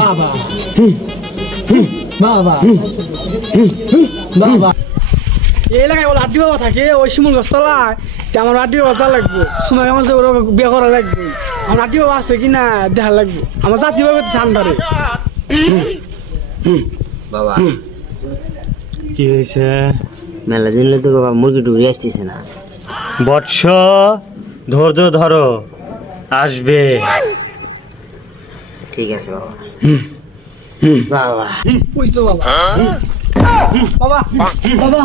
বাবা বাবা বাবা এই এলাকায় বলে আড্ডি বাবা থাকে ওই শিমুল গাছতলায় আমার আড্ডি বাবা যা লাগবো সময় আমার বিয়ে করা লাগবে আমার আড্ডি বাবা আছে কিনা দেখা লাগবো আমার জাতীয় বাবা আন্ধারে বাবা কি হয়েছে? মেলা দিন তো বাবা মুরগি ডুবে আসতেছে না। বৎস, ধৈর্য ধরো, আসবে। ঠিক আছে বাবা। বাবা বুঝতো বাবা বাবা বাবা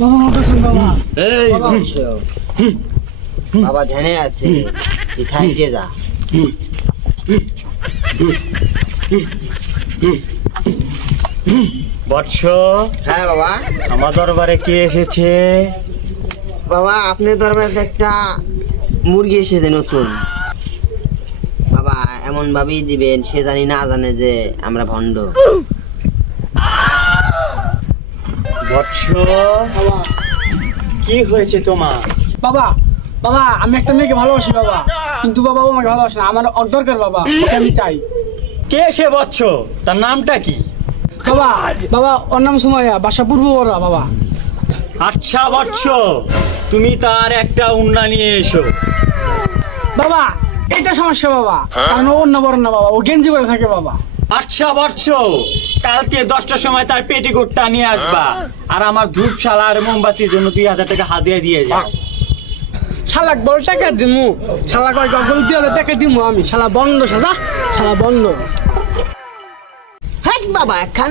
বাবা আমার পছন্দ বাবা এই বলছো বাবা ধ্যানে আছে, তুই সাইডে যা। বৎস, হ্যাঁ বাবা। আমার দরবারে কে এসেছে? বাবা আপনার দরবারে তো একটা মুরগি এসেছে নতুন। বাবা এমন ভাবেই দিবেন সে জানি না জানে যে আমরা ভণ্ড। বৎস, বাবা কি হয়েছে তোমার? বাবা বাবা আমি একটা মেয়েকে ভালোবাসি বাবা, কিন্তু বাবা ও আমাকে ভালোবাসে না, আমার ওর দরকার বাবা, ওকে আমি চাই। কে সে বৎস? তার নামটা কি? বাবা বাবা ওর নাম সুমাইয়া, বাসা পূর্ব বড়া বাবা। আচ্ছা বৎস, তুমি তার একটা উন্না নিয়ে এসো। বাবা এটা সমস্যা বাবা, কারণ ও অন্য বড় না বাবা, ও গেঞ্জি করে থাকে বাবা। আচ্ছা বৎস, কালকে 10টার সময় তার পেটিকোটটা নিয়ে আসবা, আর আমার ধূপশালা আর মোমবাতির জন্য 2000 টাকা হাদিয়া দিয়ে যাও। শালাক বড় টাকা দিমু, শালা কয় গগল দিয়ে টাকা দিমু আমি, শালা বন্ধ সাজা, শালা বন্ধ। হ্যাঁ বাবা এখন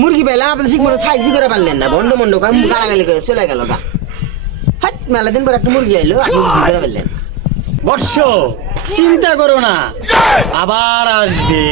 মুরগি পেলাম আপনি ঠিক মতো সাইজি করে পারলেন না, বন্ড মন্ড করে গালাগালি করে চলে গেল গা। হ্যাঁ মেলা দিন পর একটা মুরগি এলো, আপনি কি করে পারলেন? বৎস, চিন্তা করো না, আবার আসবে।